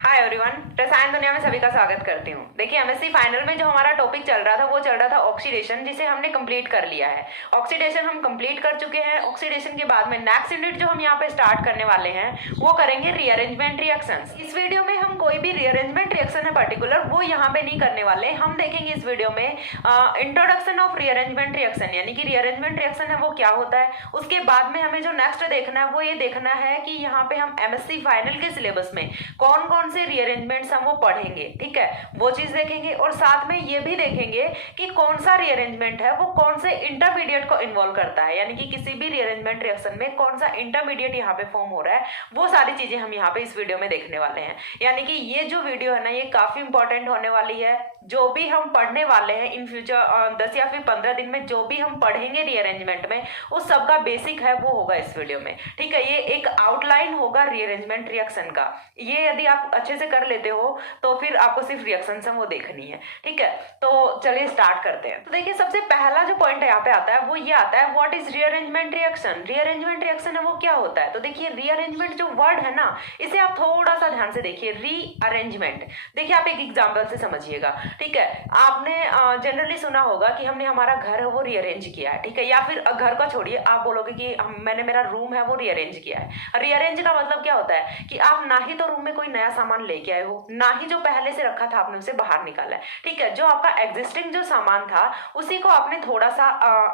Hi everyone, रसायन दुनिया में सभी का स्वागत करती हूँ। देखिए, एमएससी फाइनल में जो हमारा टॉपिक चल रहा था वो चल रहा था ऑक्सीडेशन, जिसे हमने कंप्लीट कर लिया है। ऑक्सीडेशन हम कंप्लीट कर चुके हैं। ऑक्सीडेशन के बाद में नेक्स्ट यूनिट जो हम यहाँ पे स्टार्ट करने वाले हैं वो करेंगे रीअरेंजमेंट रिएक्शंस। इस वीडियो में हम कोई भी रीअरेंजमेंट रिएक्शन है पर्टिकुलर वो यहाँ पे नहीं करने वाले। हम देखेंगे इस वीडियो में इंट्रोडक्शन ऑफ रीअरेंजमेंट रिएक्शन, यानी कि रीअरेंजमेंट रिएक्शन है वो क्या होता है। उसके बाद में हमें जो नेक्स्ट देखना है वो ये देखना है कि यहाँ पे हम एमएससी फाइनल के सिलेबस में कौन कौन से रीअरेंजमेंट्स हम वो पढ़ेंगे, ठीक है, वो चीज देखेंगे। और साथ में ये भी देखेंगे कि कौन सा रीअरेंजमेंट है वो कौन से इंटरमीडिएट को इन्वॉल्व करता है, यानी कि किसी भी रीअरेंजमेंट रिएक्शन में कौन सा इंटरमीडिएट यहाँ पे फॉर्म हो रहा है, वो सारी चीजें हम यहाँ पे इस वीडियो में देखने वाले हैं। यानी कि ये जो वीडियो है ना ये काफी इंपॉर्टेंट होने वाली है। जो भी हम पढ़ने वाले हैं इन फ्यूचर 10 या फिर 15 दिन में जो भी हम पढ़ेंगे रीअरेंजमेंट में उस सबका बेसिक है वो होगा इस वीडियो में, ठीक है। ये एक आउटलाइन होगा रीअरेंजमेंट रिएक्शन का। ये यदि आप अच्छे से कर लेते हो तो फिर आपको सिर्फ रिएक्शन से वो देखनी है, ठीक है। तो चलिए स्टार्ट करते हैं। तो देखिए, सबसे पहला जो पॉइंट यहाँ पे आता है वो ये आता है, what is rearrangement reaction. Rearrangement reaction है वो क्या होता है। तो देखिए, रीअरेंजमेंट जो वर्ड है ना इसे आप थोड़ा सा ध्यान से देखिए। रीअरेंजमेंट, देखिए आप एक एग्जाम्पल से समझिएगा, ठीक है। आपने जनरली सुना होगा कि हमने हमारा घर है वो रीअरेंज किया है, ठीक है। या फिर घर का छोड़िए, आप बोलोगे कि मैंने मेरा रूम है वो रीअरेंज किया है। रीअरेंज का मतलब क्या होता है कि आप ना ही तो रूम में कोई नया सामान लेके आए हो, ना ही जो पहले से रखा था आपने उसे बाहर निकाला है, ठीक है। जो आपका एग्जिस्टिंग जो सामान था उसी को आपने थोड़ा सा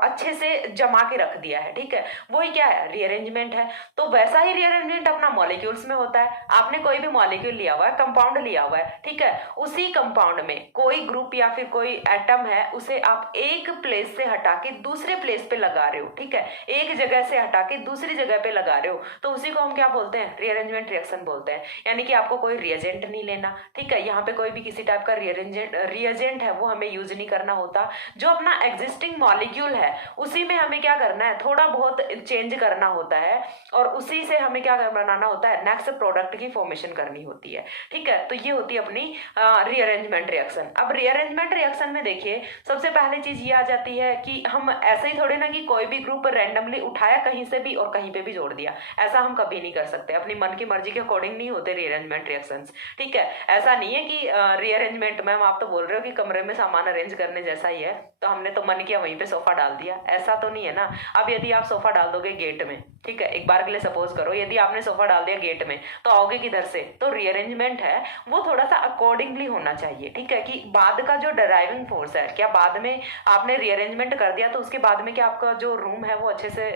अच्छे से जमा के रख दिया है, ठीक है। वही क्या है, रीअरेंजमेंट है। तो वैसा ही रीअरेंजमेंट अपना मॉलिक्यूल्स में होता है। आपने कोई भी मॉलिक्यूल लिया हुआ है, कंपाउंड लिया हुआ है, ठीक है। उसी कंपाउंड में कोई ग्रुप या फिर कोई एटम है उसे आप एक प्लेस से हटा के दूसरे प्लेस पे लगा रहे हो, ठीक है। एक जगह से हटा के दूसरी जगह पे लगा रहे हो तो उसी को हम क्या बोलते हैं, रीअरेंजमेंट रिएक्शन बोलते हैं। यानी कि आपको कोई रिएजेंट नहीं लेना, ठीक है। यहाँ पे कोई भी किसी टाइप का रिएजेंट है वो हमें यूज नहीं करना होता। जो अपना एग्जिस्टिंग मॉलिक्यूल है उसी में हमें क्या करना है, थोड़ा बहुत चेंज करना होता है और उसी से हमें क्या बनाना होता है, नेक्स्ट प्रोडक्ट की फॉर्मेशन करनी होती है, ठीक है। तो ये होती है अपनी रीअरेंजमेंट रिएक्शन। अब रीअरेंजमेंट रिएक्शन में देखिए, सबसे पहले चीज ये आ जाती है कि हम ऐसे ही थोड़े ना कि कोई भी ग्रुप रैंडमली उठाया कहीं से भी और कहीं पे भी जोड़ दिया, ऐसा हम कभी नहीं कर सकते। अपनी मन की मर्जी के अकॉर्डिंग नहीं होते रीअरेंजमेंट रिएक्शंस, ठीक है। ऐसा नहीं है कि रीअरेंजमेंट में आप तो बोल रहे हो कि कमरे में सामान अरेंज करने जैसा ही है तो हमने तो मन किया वहीं पे सोफा डाल दिया, ऐसा तो नहीं है ना। अब यदि आप सोफा डाल दोगे गेट में, ठीक है, एक बार के लिए सपोज करो यदि आपने सोफा डाल दिया गेट में तो आओगे किधर से। तो रीअरेंजमेंट है वो थोड़ा सा अकॉर्डिंगली होना चाहिए, ठीक है। कि बाद का जो ड्राइविंग फोर्स है, क्या बाद में आपने रीअरेंजमेंट कर दिया तो उसके बाद में क्या आपका जो रूम है वो अच्छे से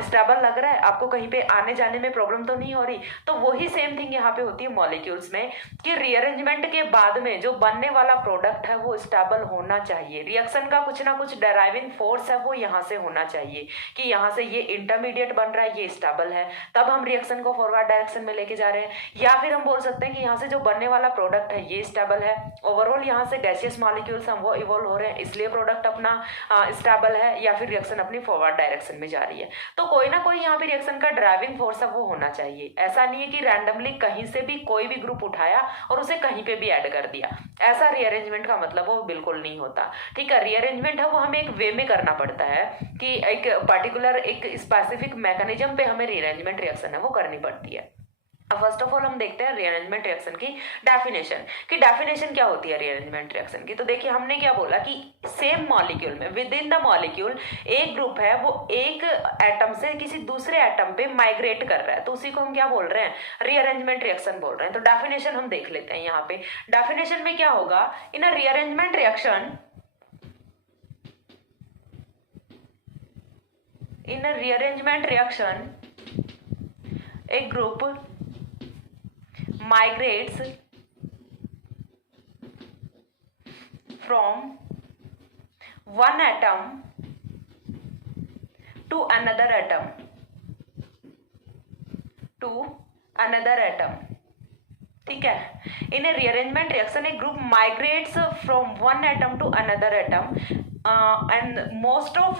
स्टेबल लग रहा है, आपको कहीं पे आने जाने में प्रॉब्लम तो नहीं हो रही। तो वही सेम थिंग यहाँ पे होती है मॉलिक्यूल्स में कि रीअरेंजमेंट के बाद में जो बनने वाला प्रोडक्ट है वो स्टेबल होना चाहिए। रिएक्शन का कुछ ना कुछ ड्राइविंग फोर्स है वो यहाँ से होना चाहिए कि यहाँ से ये इंटरमीडिएट बन रहा है, ये स्टेबल है, तब हम रिएक्शन को फॉरवर्ड डायरेक्शन में लेके जा रहे हैं। या फिर हम बोल सकते हैं कि यहाँ से जो बनने वाला प्रोडक्ट है ये स्टेबल है, ओवरऑल यहाँ से गैसियस मॉलिक्यूल्स हम वो इवॉल्व हो रहे हैं इसलिए प्रोडक्ट अपना स्टेबल है, या फिर रिएक्शन अपनी फॉरवर्ड डायरेक्शन में जा रही है। तो कोई ना कोई यहाँ पे रिएक्शन का ड्राइविंग फोर्स है वो होना चाहिए। ऐसा नहीं है कि रैंडमली कहीं से भी कोई भी ग्रुप उठाया और उसे कहीं पे भी ऐड कर दिया, ऐसा रीअरेंजमेंट का मतलब वो बिल्कुल नहीं होता, ठीक है। रीअरेंजमेंट है वो हमें एक वे में करना पड़ता है कि एक पर्टिकुलर एक स्पेसिफिक मैकेनिज्म पे हमें रीअरेंजमेंट रिएक्शन है वो करनी पड़ती है। फर्स्ट ऑफ ऑल हम देखते हैं रीअरेंजमेंट रिएक्शन की डेफिनेशन, कि डेफिनेशन क्या होती है रीअरेंजमेंट रिएक्शन की। तो देखिए, हमने क्या बोला कि सेम मॉलिक्यूल में विद इन द मॉलिक्यूल एक ग्रुप है वो एक एटम से किसी दूसरे एटम पे माइग्रेट कर रहा है, तो उसी को हम क्या बोल रहे हैं, रीअरेंजमेंट रिएक्शन बोल रहे हैं। तो डेफिनेशन हम देख लेते हैं यहाँ पे। डेफिनेशन में क्या होगा, in a rearrangement reaction, in a rearrangement reaction a group migrates from one atom to another atom to another atom, ठीक है। In a rearrangement reaction a group migrates from one atom to another atom and most of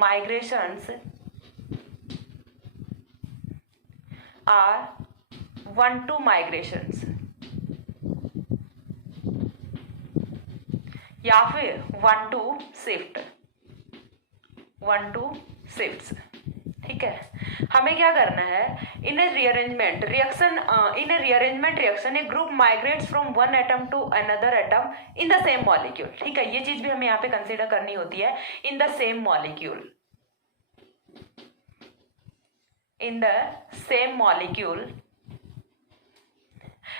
migrations are 1-2 migrations या फिर 1-2 shifts, ठीक है, हमें क्या करना है, in a rearrangement reaction a group migrates from one atom to another atom in the same molecule. ठीक है, ये चीज भी हमें यहाँ पे कंसीडर करनी होती है, in the same molecule, in the same molecule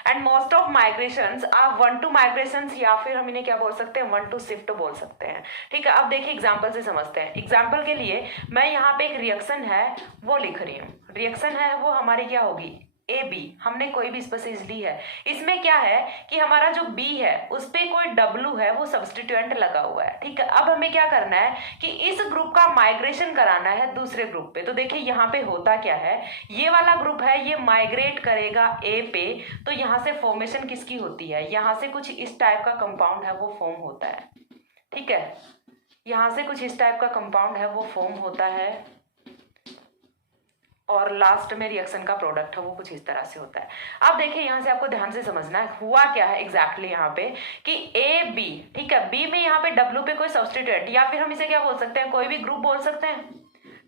and most of migrations are one two migrations, या फिर हम इन्हें क्या बोल सकते हैं, वन टू शिफ्ट बोल सकते हैं। ठीक है, अब देखिए एग्जांपल से समझते हैं। एग्जांपल के लिए मैं यहाँ पे एक रिएक्शन है वो लिख रही हूँ, रिएक्शन है वो हमारी क्या होगी, ए बी, हमने कोई भी स्पीसीज ली है। इसमें क्या है कि हमारा जो बी है उस पे कोई डब्ल्यू है वो सब्स्टिट्यूएंट लगा हुआ है। ठीक है, अब हमें क्या करना है कि इस ग्रुप का माइग्रेशन कराना है दूसरे ग्रुप पे। तो देखिए यहाँ पे होता क्या है, ये वाला ग्रुप है ये माइग्रेट करेगा ए पे, तो यहाँ से फॉर्मेशन किसकी होती है, यहाँ से कुछ इस टाइप का कंपाउंड है वो फॉर्म होता है। ठीक है, यहाँ से कुछ इस टाइप का कंपाउंड है वो फॉर्म होता है और लास्ट में रिएक्शन का प्रोडक्ट है वो कुछ इस तरह से होता है। अब देखिए यहाँ से आपको ध्यान से समझना है हुआ क्या है एग्जैक्टली यहाँ पे कि ए बी, ठीक है, बी में यहाँ पे डब्ल्यू पे कोई सब्स्टिट्यूएंट या फिर हम इसे क्या बोल सकते हैं, कोई भी ग्रुप बोल सकते हैं।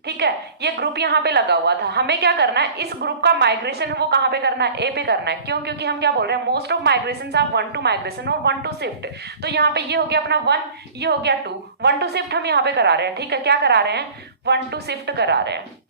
ठीक है, ये ग्रुप यहाँ पे लगा हुआ था, हमें क्या करना है, इस ग्रुप का माइग्रेशन है वो कहाँ पे करना है, ए पे करना है। क्यों, क्योंकि हम क्या बोल रहे हैं, most of migration are one two migration और वन टू शिफ्ट। तो यहाँ पे ये हो गया अपना वन, ये हो गया टू, वन टू शिफ्ट हम यहाँ पे करा रहे हैं। ठीक है, क्या करा रहे हैं, वन टू शिफ्ट करा रहे हैं।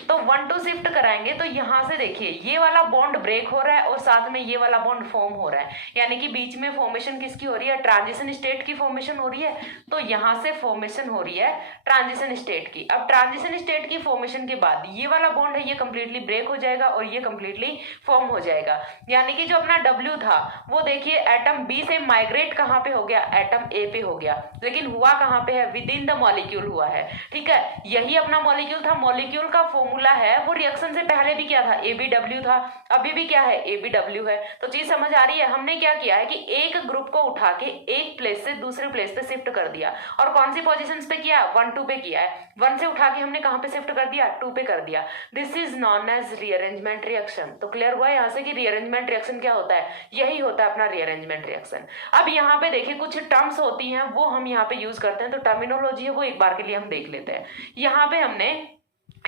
तो वन टू शिफ्ट कराएंगे तो यहां से देखिए ये वाला बॉन्ड ब्रेक हो रहा है और साथ में ये वाला बॉन्ड फॉर्म हो रहा है, यानी कि बीच में फॉर्मेशन किसकी हो रही है, ट्रांजिशन स्टेट की फॉर्मेशन हो रही है। तो यहां से फॉर्मेशन हो रही है ट्रांजिशन स्टेट की। अब ट्रांजिशन स्टेट की फॉर्मेशन के बाद ये वाला बॉन्ड है ये कंप्लीटली ब्रेक हो जाएगा और ये कंप्लीटली फॉर्म हो जाएगा, यानी कि जो अपना डब्ल्यू था वो देखिए एटम बी से माइग्रेट कहाँ पे हो गया, एटम ए पे हो गया, लेकिन हुआ कहाँ पे है, विद इन द मॉलिक्यूल हुआ है। ठीक है, यही अपना मॉलिक्यूल था, मॉलिक्यूल का फॉर्मूला है वो रिएक्शन से पहले भी क्या था, ABW था, अभी भी क्या है, ABW है। तो चीज समझ आ रही है, हमने क्या किया है कि एक ग्रुप को उठा के एक प्लेस से दूसरे प्लेस पे शिफ्ट कर दिया, और कौन सी पोजीशंस पे किया, 1 2 पे किया है। 1 से उठा के हमने कहां पे शिफ्ट कर दिया, 2 पे कर दिया। This is known as rearrangement reaction. तो क्लियर हुआ यहाँ से कि रीअरेंजमेंट रिएक्शन क्या होता है, यही होता है अपना रीअरेंजमेंट रिएक्शन। अब यहाँ पे देखिए कुछ टर्म्स होती हैं वो हम यहाँ पे यूज करते हैं, तो टर्मिनोलॉजी है वो एक बार के लिए हम देख लेते हैं। यहाँ पे हमने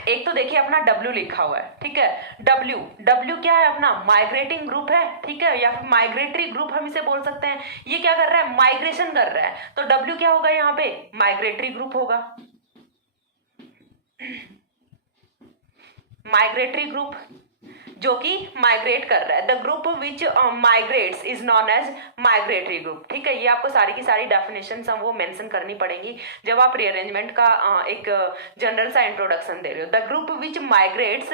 एक तो देखिए अपना W लिखा हुआ है। ठीक है, W क्या है, अपना माइग्रेटिंग ग्रुप है। ठीक है, या फिर माइग्रेटरी ग्रुप हम इसे बोल सकते हैं। ये क्या कर रहा है, माइग्रेशन कर रहा है, तो W क्या होगा यहाँ पे, माइग्रेटरी ग्रुप होगा, माइग्रेटरी ग्रुप जो कि माइग्रेट कर रहा है। The group which migrates is known as migratory group. ठीक है, ये आपको सारी की सारी डेफिनेशन हम वो मेंशन करनी पड़ेंगी जब आप रीअरेंजमेंट का एक जनरल सा इंट्रोडक्शन दे रहे हो। The group which migrates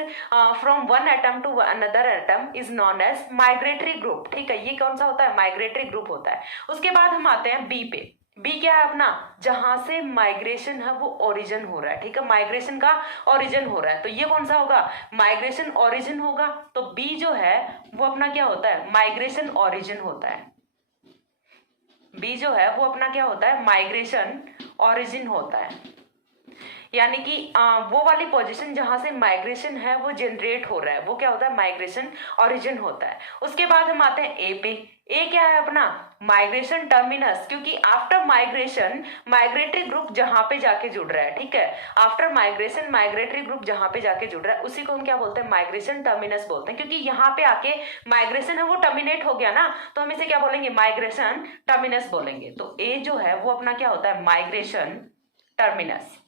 from one atom to another atom is known as migratory group. ठीक है, ये कौन सा होता है, माइग्रेटरी ग्रुप होता है। उसके बाद हम आते हैं बी पे। बी क्या है अपना, जहां से माइग्रेशन है वो ओरिजिन हो रहा है। ठीक है, माइग्रेशन का ओरिजिन हो रहा है, तो ये कौन सा होगा, माइग्रेशन ओरिजिन होगा। तो बी जो है वो अपना क्या होता है, माइग्रेशन ओरिजिन होता है। बी जो है वो अपना क्या होता है, माइग्रेशन ओरिजिन होता है, यानी कि वो वाली पोजीशन जहां से माइग्रेशन है वो जनरेट हो रहा है वो क्या होता है, माइग्रेशन ओरिजिन होता है। उसके बाद हम आते हैं ए पे। ए क्या है अपना, माइग्रेशन टर्मिनस, क्योंकि आफ्टर माइग्रेशन माइग्रेटरी ग्रुप जहां पे जाके जुड़ रहा है। ठीक है, आफ्टर माइग्रेशन माइग्रेटरी ग्रुप जहां पे जाके जुड़ रहा है उसी को हम क्या बोलते हैं, माइग्रेशन टर्मिनस बोलते हैं, क्योंकि यहाँ पे आके माइग्रेशन है वो टर्मिनेट हो गया ना, तो हम इसे क्या बोलेंगे, माइग्रेशन टर्मिनस बोलेंगे। तो ए जो है वो अपना क्या होता है, migration terminus.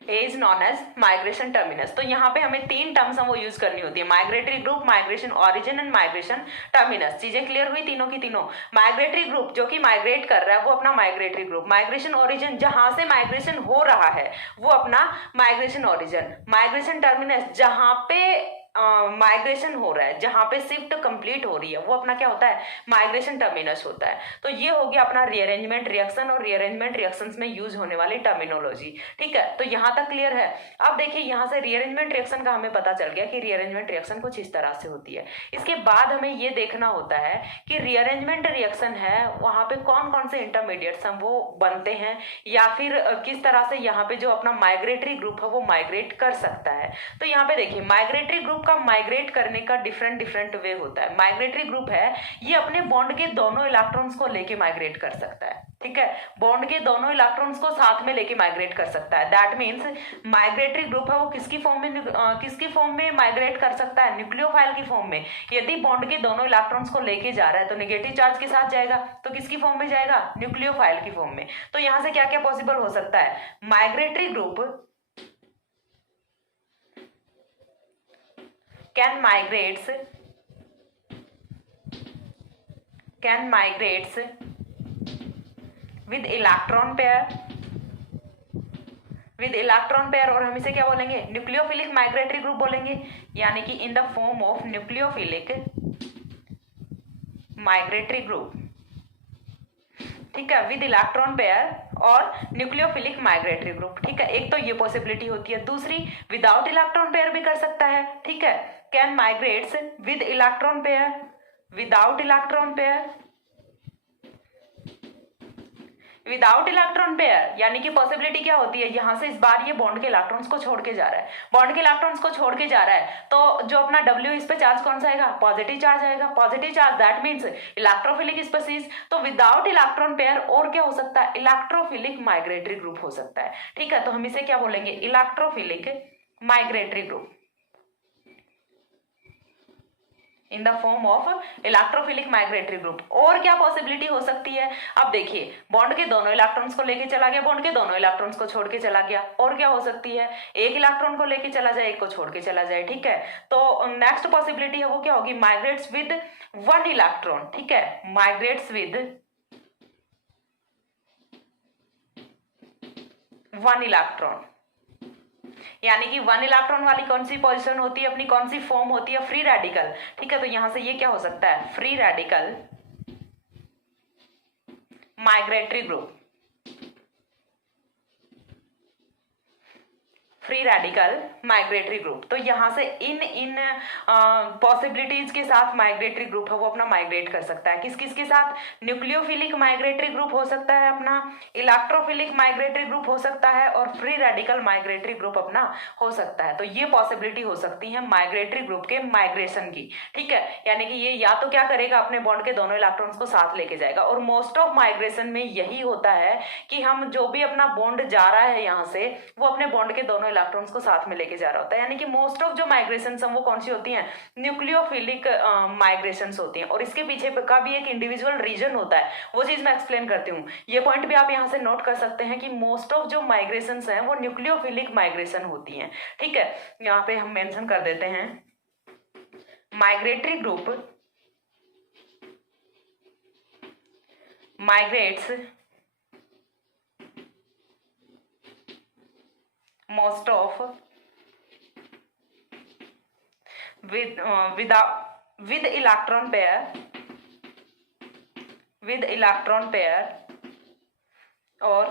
A is known as migration terminus. तो यहाँ पे हमें 3 टर्म्स हम वो यूज करनी होती है, migratory group, migration origin and migration terminus. चीजें क्लियर हुई तीनों की तीनों। माइग्रेटरी ग्रुप जो कि माइग्रेट कर रहा है वो अपना माइग्रेटरी ग्रुप, माइग्रेशन ओरिजिन जहां से माइग्रेशन हो रहा है वो अपना माइग्रेशन ओरिजिन, माइग्रेशन टर्मिनस जहां पे माइग्रेशन हो रहा है, जहां पे शिफ्ट कंप्लीट हो रही है वो अपना क्या होता है, माइग्रेशन टर्मिनस होता है। तो ये हो गया अपना रीअरेंजमेंट रिएक्शन और रीअरेंजमेंट रिएक्शंस में यूज होने वाली टर्मिनोलॉजी। ठीक है, तो यहाँ तक क्लियर है। अब देखिए यहाँ से रीअरेंजमेंट रिएक्शन का हमें पता चल गया कि रीअरेंजमेंट रिएक्शन कुछ इस तरह से होती है। इसके बाद हमें ये देखना होता है कि रीअरेंजमेंट रिएक्शन है वहां पे कौन कौन से इंटरमीडिएट्स हम वो बनते हैं, या फिर किस तरह से यहाँ पे जो अपना माइग्रेटरी ग्रुप है वो माइग्रेट कर सकता है। तो यहाँ पे देखिए माइग्रेटरी ग्रुप ग्रुप का माइग्रेट करने का डिफरेंट डिफरेंट वे होता है। माइग्रेटरी ग्रुप है ये अपने बॉन्ड के दोनों इलेक्ट्रॉन्स को लेके माइग्रेट कर सकता है, ठीक है, बॉन्ड के दोनों इलेक्ट्रॉन्स को साथ में लेके माइग्रेट कर सकता है। दैट मीन्स माइग्रेटरी ग्रुप है वो किसकी फॉर्म में माइग्रेट कर सकता है, न्यूक्लियोफाइल की फॉर्म में। यदि बॉन्ड के दोनों इलेक्ट्रॉन्स को लेके जा रहा है तो नेगेटिव चार्ज के साथ जाएगा, तो किसकी फॉर्म में जाएगा, न्यूक्लियोफाइल की फॉर्म में। तो यहां से क्या क्या पॉसिबल हो सकता है, migratory group can migrates with electron pair और हम इसे क्या बोलेंगे, न्यूक्लियोफिलिक माइग्रेटरी ग्रुप बोलेंगे, यानी कि in the form of nucleophilic migratory group, ठीक है, विद इलेक्ट्रॉन पेयर और न्यूक्लियोफिलिक माइग्रेटरी ग्रुप, ठीक है। एक तो ये पॉसिबिलिटी होती है, दूसरी विदाउट इलेक्ट्रॉन पेयर भी कर सकता है, ठीक है, can migrates with electron pair, without electron pair, without electron pair, यानी कि पॉसिबिलिटी क्या होती है, यहां से इस बार ये बॉन्ड के इलेक्ट्रॉन्स को छोड़ के जा रहा है, बॉन्ड के इलेक्ट्रॉन्स को छोड़ के जा रहा है, तो जो अपना W इस पे चार्ज कौन सा आएगा, पॉजिटिव चार्ज आएगा, positive charge, that means electrophilic species. तो विदाउट इलेक्ट्रॉन पेयर और क्या हो सकता है, इलेक्ट्रोफिलिक माइग्रेटरी ग्रुप हो सकता है, ठीक है। तो हम इसे क्या बोलेंगे, electrophilic migratory group in the form of electrophilic migratory group. और क्या पॉसिबिलिटी हो सकती है, अब देखिए बॉन्ड के दोनों इलेक्ट्रॉन्स को लेके चला गया, बॉन्ड के दोनों इलेक्ट्रॉन्स को छोड़ के चला गया, और क्या हो सकती है, एक इलेक्ट्रॉन को लेके चला जाए, एक को छोड़ के चला जाए, ठीक है। तो नेक्स्ट पॉसिबिलिटी है वो क्या होगी, माइग्रेट्स विद वन इलेक्ट्रॉन, ठीक है, माइग्रेट्स विद वन इलेक्ट्रॉन, यानी कि वन इलेक्ट्रॉन वाली कौन सी पोजीशन होती है अपनी, कौन सी फॉर्म होती है, फ्री रेडिकल, ठीक है। तो यहां से ये क्या हो सकता है, free radical migratory group, free radical migratory group. तो यहां से इन पॉसिबिलिटीज के साथ माइग्रेटरी ग्रुप है वो अपना माइग्रेट कर सकता है, किस किस के साथ, न्यूक्लियोफिलिक माइग्रेटरी ग्रुप हो सकता है अपना, इलेक्ट्रोफिलिक माइग्रेटरी ग्रुप हो सकता है, और फ्री रेडिकल माइग्रेटरी ग्रुप अपना हो सकता है। तो ये पॉसिबिलिटी हो सकती है माइग्रेटरी ग्रुप के माइग्रेशन की, ठीक है, यानी कि ये या तो क्या करेगा, अपने बॉन्ड के दोनों इलेक्ट्रॉन्स को साथ लेके जाएगा, और मोस्ट ऑफ माइग्रेशन में यही होता है कि हम जो भी अपना बॉन्ड जा रहा है यहाँ से, वो अपने बॉन्ड के दोनों इलेक्ट्रॉन्स को साथ में लेके जा रहा होता है, यानी कि मोस्ट ऑफ जो माइग्रेशंस हैं वो कौन सी होती हैं, न्यूक्लियोफिलिक माइग्रेशंस होती हैं। और इसके पीछे का भी एक इंडिविजुअल रीजन होता है, वो चीज मैं एक्सप्लेन करती हूँ। ये पॉइंट भी आप यहाँ से नोट कर सकते हैं कि मोस्ट ऑफ जो माइग्रेशंस हैं वो न्यूक्लियोफिलिक माइग्रेशन होती हैं, ठीक है। यहाँ पे हम मेंशन कर देते हैं migratory group migrates most of with electron pair or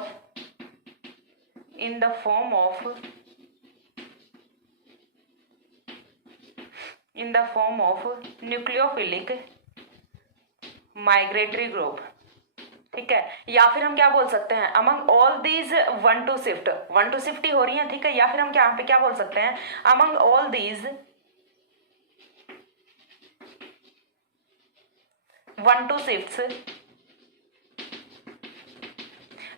in the form of nucleophilic migratory group, ठीक है। या फिर हम क्या बोल सकते हैं, among all these one two shift ही हो रही है, ठीक है। या फिर हम यहाँ पे क्या बोल सकते हैं, among all these one to shifts,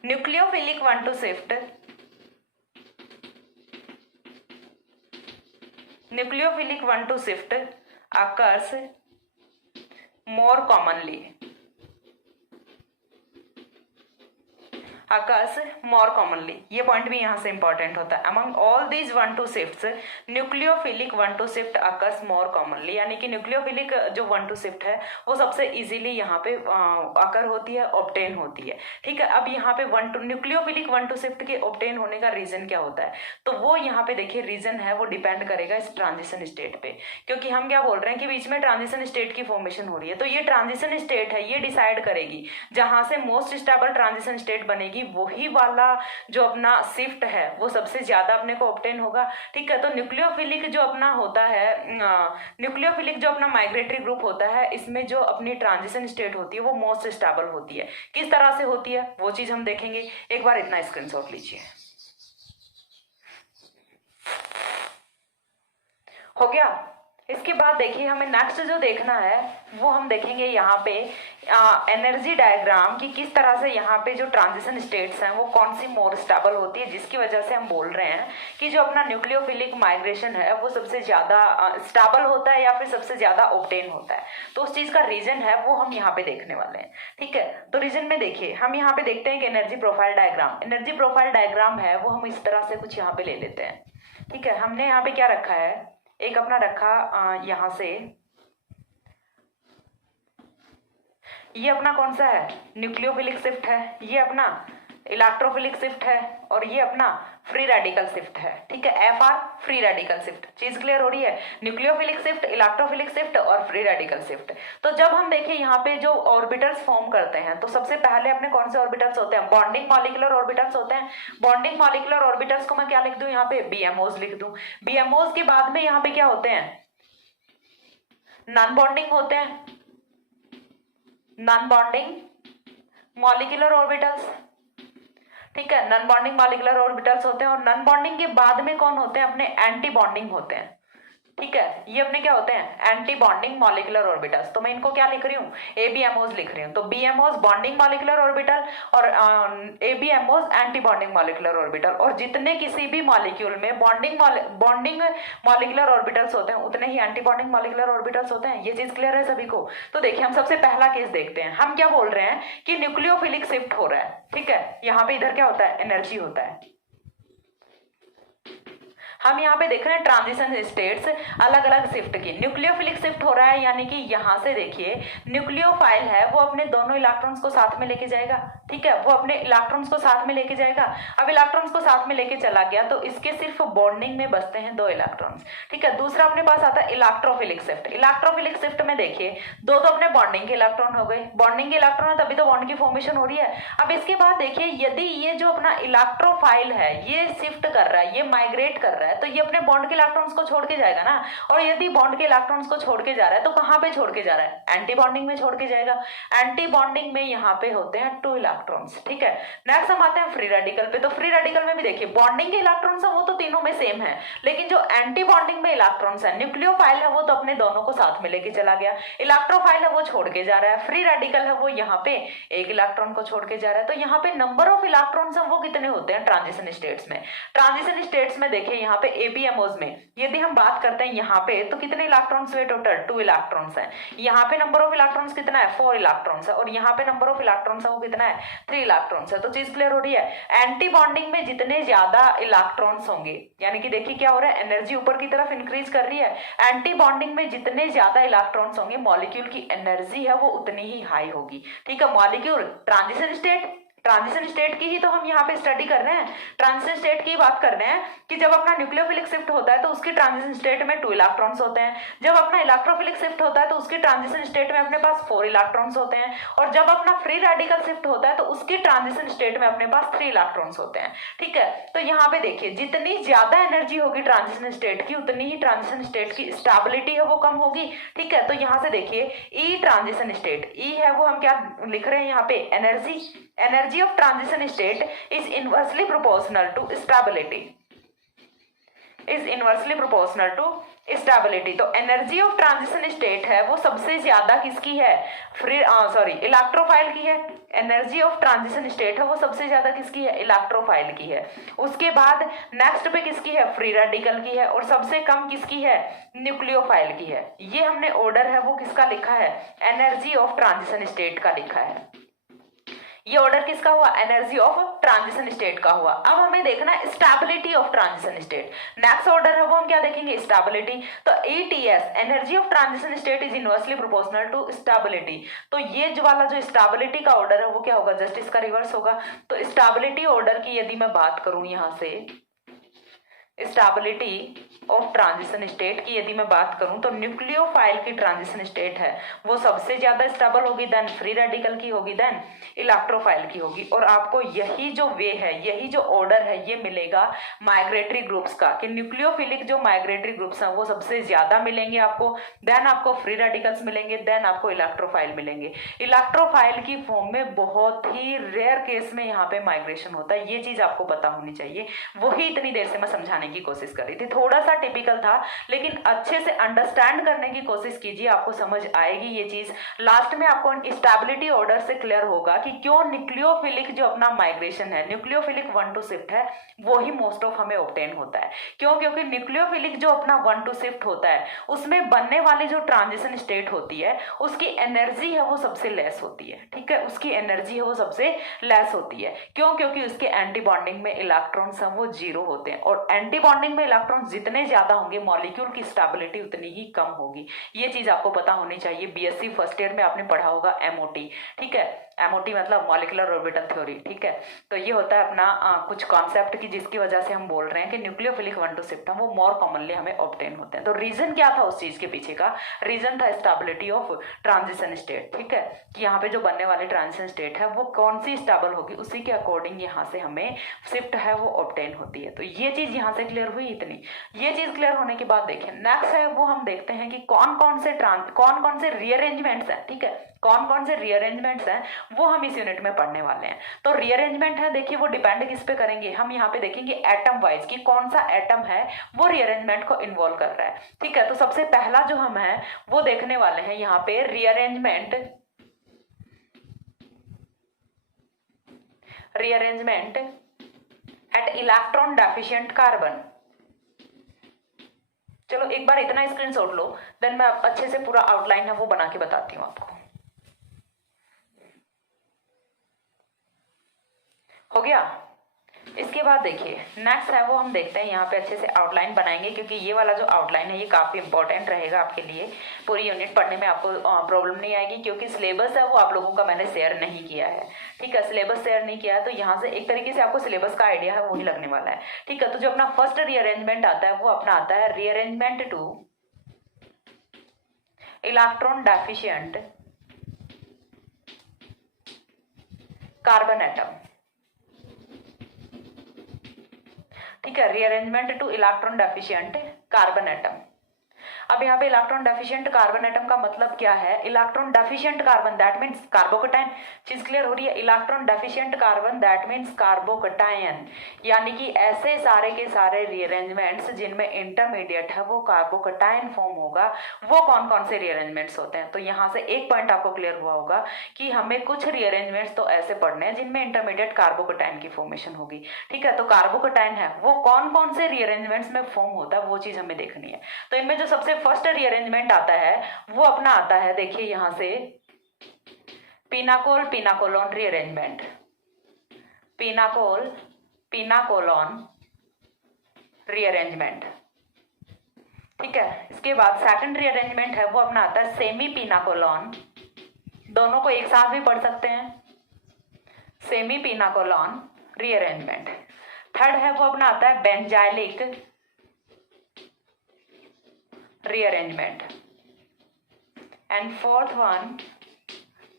nucleophilic one two shift, nucleophilic one two shift occurs more commonly, occurs more commonly। ये पॉइंट भी यहाँ से इंपॉर्टेंट होता है। among all these one to shifts nucleophilic one to shift occurs more commonly, यानी कि nucleophilic जो one to shift है वो सबसे इजीली यहाँ पे अकर होती है, ऑब्टेन होती है, ठीक है। अब यहाँ पे न्यूक्लियोफिलिक one to shift के ऑब्टेन होने का रीजन क्या होता है, तो वो यहाँ पे देखिए रीजन है वो डिपेंड करेगा इस ट्रांजिशन स्टेट पे, क्योंकि हम क्या बोल रहे हैं कि बीच में ट्रांजिशन स्टेट की फॉर्मेशन हो रही है। तो ये ट्रांजिशन स्टेट है, ये डिसाइड करेगी जहां से मोस्ट स्टेबल ट्रांजिशन स्टेट बनेगी, वही वाला जो अपना शिफ्ट है वो सबसे ज्यादा अपने को ऑब्टेन होगा, ठीक है। तो न्यूक्लियोफिलिक जो अपना होता है, न्यूक्लियोफिलिक जो अपना माइग्रेटरी ग्रुप होता है, इसमें जो अपनी ट्रांजिशन स्टेट होती है वो मोस्ट स्टेबल होती है। किस तरह से होती है वो चीज हम देखेंगे। एक बार इतना स्क्रीनशॉट लीजिए, हो गया। इसके बाद देखिए हमें नेक्स्ट जो देखना है वो हम देखेंगे यहाँ पे एनर्जी डायग्राम की किस तरह से यहाँ पे जो ट्रांजिशन स्टेट्स हैं वो कौन सी मोर स्टेबल होती है, जिसकी वजह से हम बोल रहे हैं कि जो अपना न्यूक्लियोफिलिक माइग्रेशन है वो सबसे ज्यादा स्टेबल होता है या फिर सबसे ज्यादा ऑब्टेन होता है। तो उस चीज का रीजन है वो हम यहाँ पे देखने वाले हैं। ठीक है, तो रीजन में देखिए हम यहाँ पे देखते हैं कि energy profile diagram, energy profile diagram है वो हम इस तरह से कुछ यहाँ पे ले लेते हैं। ठीक है, हमने यहाँ पे क्या रखा है, एक अपना रखा यहाँ से, ये अपना कौन सा है, न्यूक्लियोफिलिक शिफ्ट है, ये अपना इलेक्ट्रोफिलिक शिफ्ट है और ये अपना फ्री रेडिकल शिफ्ट है। ठीक है, एफआर फ्री रेडिकल शिफ्ट, चीज क्लियर हो रही है, न्यूक्लियोफिलिक शिफ्ट, इलेक्ट्रोफिलिक शिफ्ट और फ्री रेडिकल शिफ्ट। तो जब हम देखें यहाँ पे जो ऑर्बिटल्स फॉर्म करते हैं तो सबसे पहले अपने कौन से ऑर्बिटल्स होते हैं, बॉन्डिंग मॉलिक्यूलर ऑर्बिटल्स होते हैं। बॉन्डिंग मॉलिक्यूलर ऑर्बिटल्स को मैं क्या लिख दूं, यहाँ पे बीएमओज लिख दूं। बीएमओज के बाद में यहाँ पे क्या होते हैं, नॉन बॉन्डिंग होते हैं, नॉन बॉन्डिंग मॉलिक्यूलर ऑर्बिटल्स। ठीक है, नॉन बॉन्डिंग मॉलिक्यूलर ऑर्बिटल्स होते हैं और नॉन बॉन्डिंग के बाद में कौन होते हैं, अपने एंटी बॉन्डिंग होते हैं। ठीक है, ये अपने क्या होते हैं, एंटी बॉन्डिंग मॉलिक्यूलर ऑर्बिटल्स। तो मैं इनको क्या लिख रही हूँ, एबीएमओज लिख रही हूँ। तो बीएमओज बॉन्डिंग मॉलिक्यूलर ऑर्बिटल और एबीएमओज एंटी बॉन्डिंग मॉलिक्यूलर ऑर्बिटल। और जितने किसी भी मॉलिक्यूल में बॉन्डिंग मॉलिक्यूलर ऑर्बिटल्स होते हैं उतने ही एंटी बॉन्डिंग मॉलिक्यूलर ऑर्बिटल्स होते हैं। ये चीज क्लियर है सभी को। तो देखिए हम सबसे पहला केस देखते हैं, हम क्या बोल रहे हैं कि न्यूक्लियोफिलिक शिफ्ट हो रहा है। ठीक है, यहाँ पे इधर क्या होता है, एनर्जी होता है। हम यहाँ पे देख रहे हैं ट्रांजिशन स्टेट्स अलग अलग शिफ्ट की, न्यूक्लियोफिलिक शिफ्ट हो रहा है, यानी कि यहाँ से देखिए न्यूक्लियोफाइल है वो अपने दोनों इलेक्ट्रॉन्स को साथ में लेके जाएगा। ठीक है, वो अपने इलेक्ट्रॉन्स को साथ में लेके जाएगा। अब इलेक्ट्रॉन्स को साथ में लेके चला गया तो इसके सिर्फ बॉन्डिंग में बचते हैं 2 इलेक्ट्रॉन्स। ठीक है, दूसरा अपने पास आता है इलेक्ट्रोफिलिक शिफ्ट। इलेक्ट्रोफिलिक शिफ्ट में देखिए दो तो अपने बॉन्डिंग के इलेक्ट्रॉन हो गए, बॉन्डिंग के इलेक्ट्रॉन है तभी तो बॉन्ड की फॉर्मेशन हो रही है। अब इसके बाद देखिए यदि ये जो अपना इलेक्ट्रोफाइल है ये शिफ्ट कर रहा है, ये माइग्रेट कर रहा है, तो ये अपने बॉन्ड के इलेक्ट्रॉन्स को छोड़ के जाएगा ना। और यदि बॉन्ड के इलेक्ट्रॉन्स को छोड़ के जा रहा है तो कहां पे छोड़ के जा रहा है, एंटी बॉन्डिंग में छोड़ के जाएगा। एंटी बॉन्डिंग में यहाँ पे होते हैं 2 इलेक्ट्रॉन्स। ठीक है, नेक्स्ट हम आते हैं फ्री रेडिकल पे। तो फ्री रेडिकल में भी देखिए बॉन्डिंग के इलेक्ट्रॉन्स है वो तो तीनों में सेम है, लेकिन जो एंटी बॉन्डिंग में इलेक्ट्रॉन्स है, न्यूक्लियोफाइल है वो तो अपने दोनों को साथ में लेके चला गया, इलेक्ट्रोफाइल है वो छोड़ के जा रहा है, फ्री रेडिकल है वो यहाँ पे एक इलेक्ट्रॉन को छोड़ के जा रहा है। तो यहाँ पे नंबर ऑफ इलेक्ट्रॉन्स है वो कितने होते हैं ट्रांजिशन स्टेट्स में। ट्रांजिशन स्टेट्स में देखिए यहाँ पे एबीएमओज में यदि हम बात करते हैं यहाँ पे तो कितने इलेक्ट्रॉन्स हुए टोटल, 2 इलेक्ट्रॉन्स हैं। यहाँ पे नंबर ऑफ इलेक्ट्रॉन्स कितना है, 4 इलेक्ट्रॉन्स है। और यहाँ पे नंबर ऑफ इलेक्ट्रॉन्स है वो कितना है, 3 इलेक्ट्रॉन्स है। तो चीज क्लियर हो रही है, एंटी बॉन्डिंग में जितने ज्यादा इलेक्ट्रॉन्स होंगे, यानी कि देखिए क्या हो रहा है, एनर्जी ऊपर की तरफ इंक्रीज कर रही है। एंटी बॉन्डिंग में जितने ज्यादा इलेक्ट्रॉन्स होंगे मॉलिक्यूल की एनर्जी है वो उतनी ही हाई होगी। ठीक है, मॉलिक्यूल ट्रांजिशन स्टेट की ही तो हम यहाँ पे स्टडी कर रहे हैं, ट्रांजिशन स्टेट की बात कर रहे हैं कि जब अपना न्यूक्लियोफिलिक शिफ्ट होता है तो उसकी ट्रांजिशन स्टेट में 2 इलेक्ट्रॉन्स होते हैं, जब अपना इलेक्ट्रोफिलिक शिफ्ट होता है तो उसकी ट्रांजिशन स्टेट में अपने पास 4 इलेक्ट्रॉन्स होते हैं, और जब अपना फ्री रेडिकल शिफ्ट होता है तो उसकी ट्रांजिशन स्टेट में अपने पास 3 इलेक्ट्रॉन्स होते हैं। ठीक है, तो यहाँ पे देखिए जितनी ज्यादा एनर्जी होगी ट्रांजिशन स्टेट की उतनी ही ट्रांजिशन स्टेट की स्टेबिलिटी है वो कम होगी। ठीक है, तो यहाँ से देखिए ई ट्रांजिशन स्टेट, ई है वो हम क्या लिख रहे हैं यहाँ पे, energy of transition state is inversely proportional to stability, तो एनर्जी ऑफ ट्रांजिशन स्टेट है वो सबसे ज्यादा किसकी है, इलेक्ट्रोफाइल की है। एनर्जी ऑफ ट्रांजिशन स्टेट है वो सबसे ज्यादा किसकी है, इलेक्ट्रोफाइल की है। उसके बाद नेक्स्ट पे किसकी है, फ्री रेडिकल की है, और सबसे कम किसकी है, न्यूक्लियोफाइल की है। ये हमने ऑर्डर है वो किसका लिखा है, एनर्जी ऑफ ट्रांजिशन स्टेट का लिखा है। ये ऑर्डर किसका हुआ, एनर्जी ऑफ ट्रांजिशन स्टेट का हुआ। अब हमें देखना है stability of transition state. Next order है वो हम क्या देखेंगे, स्टेबिलिटी। तो ETS energy of transition state is inversely proportional to stability. तो ये जो वाला जो स्टेबिलिटी का ऑर्डर है वो क्या होगा, जस्ट इसका रिवर्स होगा। तो स्टेबिलिटी ऑर्डर की यदि मैं बात करूं, यहाँ से स्टेबिलिटी ऑफ ट्रांजिशन स्टेट की यदि मैं बात करूं तो न्यूक्लियोफाइल की ट्रांजिशन स्टेट है वो सबसे ज्यादा स्टेबल होगी, देन फ्री रेडिकल की होगी, देन इलेक्ट्रोफाइल की होगी। और आपको यही जो वे है, यही जो ऑर्डर है ये मिलेगा माइग्रेटरी ग्रुप्स का, कि न्यूक्लियोफिलिक जो माइग्रेटरी ग्रुप्स हैं वो सबसे ज्यादा मिलेंगे आपको, देन आपको फ्री रेडिकल्स मिलेंगे, देन आपको इलेक्ट्रोफाइल मिलेंगे। इलेक्ट्रोफाइल की फॉर्म में बहुत ही रेयर केस में यहाँ पे माइग्रेशन होता है, ये चीज आपको पता होनी चाहिए, वही इतनी देर से मैं समझाने समझाने की कोशिश कर रही थी, थोड़ा सा टिपिकल था, लेकिन अच्छे से अंडरस्टैंड करने की कोशिश कीजिए, आपको समझ आएगी ये चीज। लास्ट में आपको स्टेबिलिटी ऑर्डर से क्लियर होगा कि क्यों न्यूक्लियोफिलिक जो अपना माइग्रेशन है, न्यूक्लियोफिलिक 1 to शिफ्ट है, वो ही मोस्ट ऑफ हमें ऑब्टेन होता है। क्यों? क्योंकि न्यूक्लियोफिलिक जो अपना 1 to शिफ्ट होता है उसमें बनने वाली जो ट्रांजिशन स्टेट होती है उसकी एनर्जी है वो सबसे लेस होती है, ठीक है, उसकी एनर्जी है वो सबसे लेस होती है। क्यों? क्योंकि उसके एंटी बॉन्डिंग में इलेक्ट्रॉन्स हैं वो जीरो होते हैं, और एंटी बॉन्डिंग में इलेक्ट्रॉन्स जितने ज्यादा होंगे मॉलिक्यूल की स्टेबिलिटी उतनी ही कम होगी। ये चीज आपको पता होनी चाहिए। बीएससी फर्स्ट ईयर में आपने पढ़ा होगा एमओटी, ठीक है, एमओटी मतलब मॉलिक्यूलर ऑर्बिटल थ्योरी, ठीक है। तो ये होता है अपना कुछ कॉन्सेप्ट की जिसकी वजह से हम बोल रहे हैं कि न्यूक्लियोफिलिक 1 to शिफ्ट वो मोर कॉमनली हमें ऑब्टेन होते हैं। तो रीजन क्या था उस चीज के पीछे का? रीजन था स्टेबिलिटी ऑफ ट्रांजिशन स्टेट, ठीक है, कि यहाँ पे जो बनने वाली ट्रांजिशन स्टेट है वो कौन सी स्टेबल होगी, उसी के अकॉर्डिंग यहाँ से हमें शिफ्ट है वो ऑब्टेन होती है। तो ये चीज यहाँ से क्लियर हुई इतनी। ये चीज क्लियर होने के बाद देखिए नेक्स्ट है वो हम देखते हैं कि कौन कौन से रीअरेंजमेंट्स हैं, ठीक है, कौन कौन से रीअरेंजमेंट्स हैं वो हम इस यूनिट में पढ़ने वाले हैं। तो रीअरेंजमेंट है, देखिए वो डिपेंड किस पे करेंगे, हम यहाँ पे देखेंगे एटम वाइज कि कौन सा एटम है वो रीअरेंजमेंट को इन्वॉल्व कर रहा है, ठीक है। तो सबसे पहला जो हम है वो देखने वाले हैं यहाँ पे rearrangement at electron deficient carbon. चलो एक बार इतना स्क्रीनशॉट लो, देन मैं अच्छे से पूरा आउटलाइन है वो बना के बताती हूँ आपको। हो गया? इसके बाद देखिए नेक्स्ट है वो हम देखते हैं, यहाँ पे अच्छे से आउटलाइन बनाएंगे क्योंकि ये वाला जो आउटलाइन है ये काफी इंपॉर्टेंट रहेगा आपके लिए। पूरी यूनिट पढ़ने में आपको प्रॉब्लम नहीं आएगी क्योंकि सिलेबस है वो आप लोगों का मैंने शेयर नहीं किया है, ठीक है, सिलेबस शेयर नहीं किया है, तो यहाँ से एक तरीके से आपको सिलेबस का आइडिया है वही लगने वाला है, ठीक है। तो जो अपना फर्स्ट रीअरेंजमेंट आता है वो अपना आता है rearrangement two electron deficient carbon atom, ठीक है, rearrangement two electron deficient carbon atom. अब यहाँ पे इलेक्ट्रॉन डेफिशिएंट कार्बन एटम का मतलब क्या है? Electron deficient carbon that means carbocation. चीज क्लियर हो रही है? Electron deficient carbon that means carbocation, यानी कि ऐसे सारे के सारे रीअरेंजमेंट्स जिनमें इंटरमीडिएट है वो कार्बोकटायन फॉर्म होगा, वो कौन कौन से रीअरेंजमेंट्स होते हैं। तो यहाँ से एक पॉइंट आपको क्लियर हुआ होगा कि हमें कुछ रीअरेंजमेंट्स तो ऐसे पढ़ने हैं जिनमें इंटरमीडिएट कार्बोकटायन की फॉर्मेशन होगी, ठीक है। तो कार्बोकटायन है वो कौन कौन से रीअरेंजमेंट्स में फॉर्म होता है वो चीज हमें देखनी है। तो इनमें जो सबसे फर्स्ट रीअरेंजमेंट आता है वो अपना आता है, देखिए यहां से पिनाकोल पिनाकोलॉन रीअरेंजमेंट, पिनाकोल पिनाकोलॉन रीअरेंजमेंट, ठीक है। इसके बाद सेकंड रीअरेंजमेंट है वो अपना आता है सेमी पिनाकोलॉन, दोनों को एक साथ भी पढ़ सकते हैं, सेमी पिनाकोलॉन रीअरेंजमेंट। थर्ड है वो अपना आता है benzylic rearrangement, and fourth one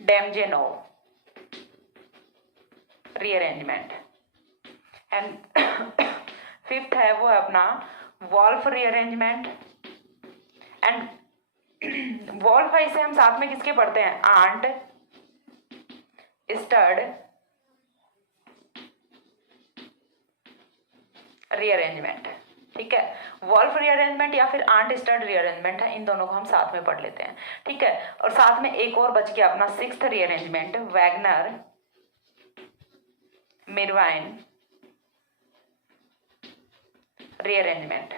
Damjanov rearrangement, and fifth है वो अपना Wolff rearrangement, and Wolff इसे हम साथ में किसके पढ़ते हैं? आंट स्टड रीअरेंजमेंट, ठीक है। वॉल्फ रीअरेंजमेंट या फिर आंट स्टड रीअरेंजमेंट है, इन दोनों को हम साथ में पढ़ लेते हैं, ठीक है। और साथ में एक और बच गया अपना सिक्स्थ रीअरेंजमेंट वैगनर मिरवाइन रीअरेंजमेंट,